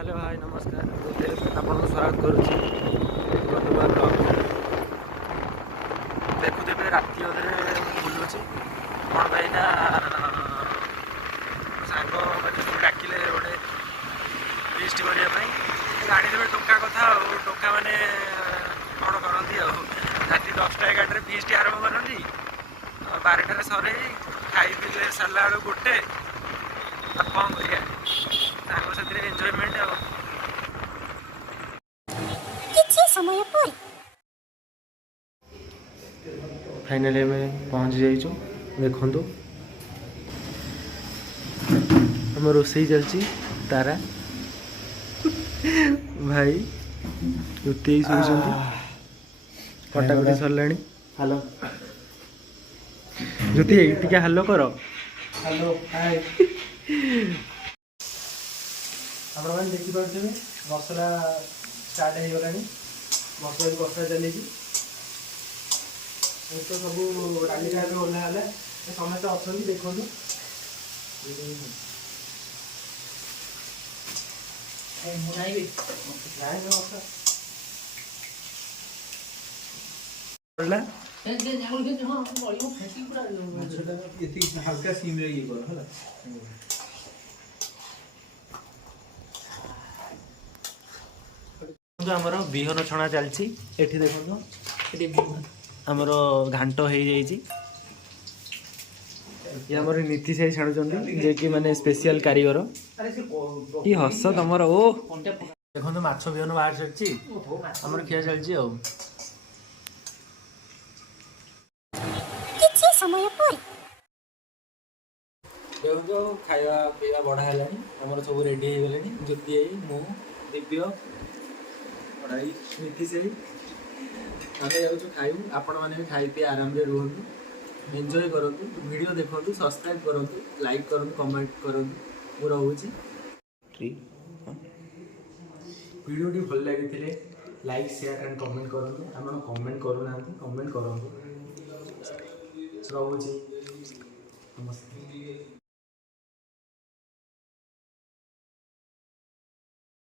Hello hi नमस्कार आपको स्वागत करुच्ची गलुआ ब्लॉग देखुथे राति अधे बुलूची कौन भाईना सांग सब डाकिले गोटे फिस्ट करने जानीदेवे टोका कथा टोका मैंने कौन करती राति 10टा 11टार फिस्ट आरंभ करती 12टार सर खाई पी सारा बेलू गोटे कौन कर एंजॉयमेंट फाइनली आम पहुँच जाइचु देखु आम रोसई चलची तारा भाई उते शुंट कटाकटी सरला हेलो ज्योति टे हालो कर हेलो हाय आप देखिपे मसला स्टार्ट हो गला मसला भी कषा चली तो सब डाली खाए ओह्ला समस्त अच्छा देखो हल्का सीम ये आमर बिहन छणा चलती एठी देखो आमर घांट हो आमर नीति साई छाणुचंदी जे कि माने स्पेशल कारीगर कि हस तमर ओ देखो माछ बिहन बाहर चलती आमर खिया चलती देखो खाଇବା पीवा बढ़ा है आमर सब रेडी हो गले ज्योति मु दिव्य पढ़ाई नीति से आम जाऊँ खाइबू आपण मैंने भी खाई पी आराम से रुहतु एंजॉय करूँ वीडियो देखु सब्सक्राइब करूँ लाइक करूँ कमेंट करूँ मु रोची वीडियो भल लगी लाइक शेयर एंड कमेंट करूँ आप कमेंट करूना कमेंट करूँ रोची नमस्ते।